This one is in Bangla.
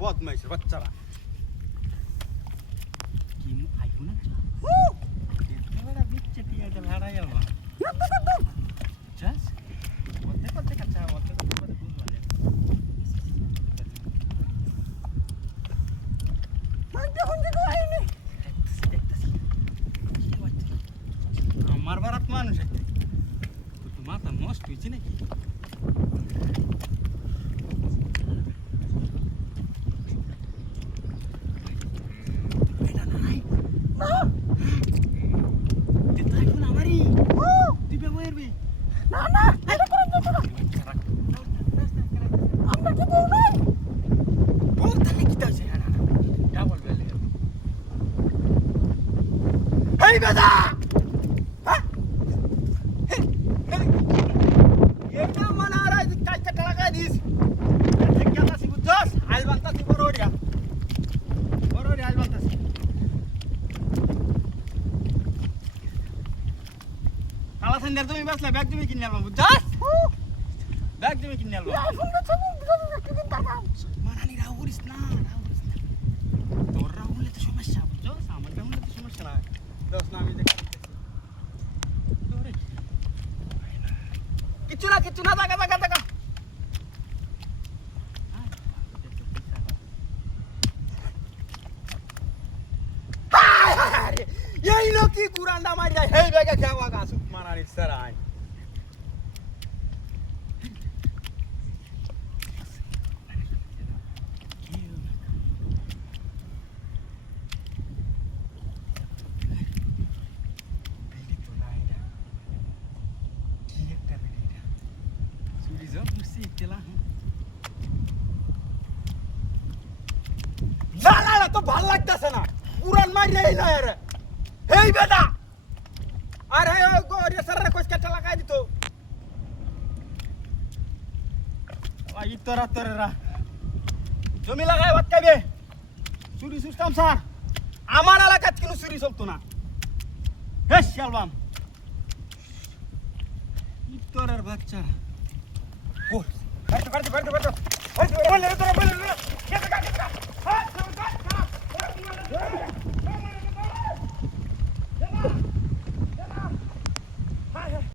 বদমাইশের বাচ্চারা কি আইবো না এতটা বিচ্ছে দিয়ে এটা ভাড়া গেল না জাস বলতে বলতে কাঁচা বলতে বলতে বুঝবা না মানতে হন যে আইনি আমার বারাত মানুষ আছে তো মাথা নষ্ট হইছে নাকি Hey, beda! Ha? Hey, hey! Eta manara kai katala dis. Eta kya si bujas? Albanta si bororia. Bororia albanta si. Kala sender তুমি বাসলা ব্যাগ তুমি কিনে আলবা বুঝছস? ব্যাগ তুমি কিনে আলবা। না ফোন করছ তুমি পারবাম। মানানি রাউরিস না। তোর রাউলে তো সমস্যা বুঝছস? আমার রাউলে তো সমস্যা না। দোস না আমি দেখতেছি। তোরে কিছু না টাকা। আরে এই লোকি কুরান্ডা মারি যায় হেই বেগে খাওয়া গাছ মারানি সরাই না তো ভাল লাগতেছে না পুরান মারি এই না রে হেই বেটা আরে গোরে সারা কোস কাটা লাগাই দিত আই তোরা জমি লাগাই বাত কাবে চুরি সিস্টেম স্যার আমার এলাকাত কোনো চুরি চলতো না হে শালবাম ইতরের বাচ্চা ও কাট